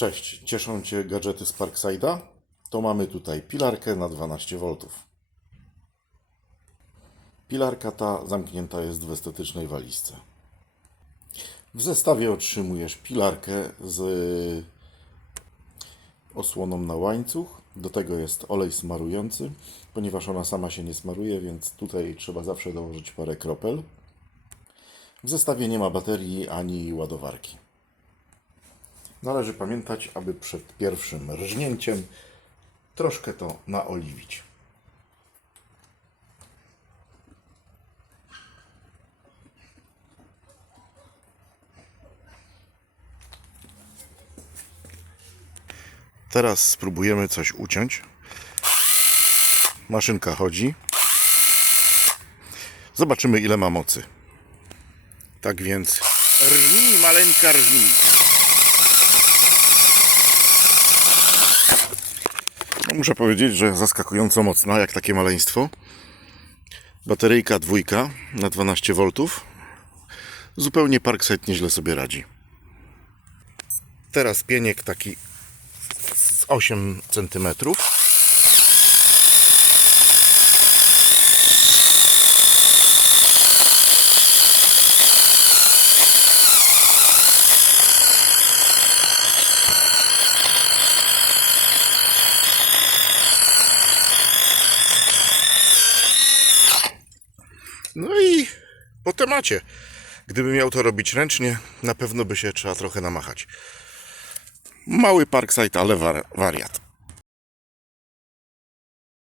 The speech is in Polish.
Cześć, cieszą Cię gadżety z Parkside'a? To mamy tutaj pilarkę na 12 V. Pilarka ta zamknięta jest w estetycznej walizce. W zestawie otrzymujesz pilarkę z osłoną na łańcuch. Do tego jest olej smarujący, ponieważ ona sama się nie smaruje, więc tutaj trzeba zawsze dołożyć parę kropel. W zestawie nie ma baterii ani ładowarki. Należy pamiętać, aby przed pierwszym rżnięciem troszkę to naoliwić. Teraz spróbujemy coś uciąć. Maszynka chodzi. Zobaczymy, ile ma mocy. Tak więc rżnij, maleńka rżnij. Muszę powiedzieć, że zaskakująco mocna, jak takie maleństwo. Bateryjka dwójka na 12 V. Zupełnie Parkside nieźle sobie radzi. Teraz pieniek taki z 8 cm. No i po temacie. Gdyby miał to robić ręcznie, na pewno by się trzeba trochę namachać. Mały Parkside, ale war- wariat.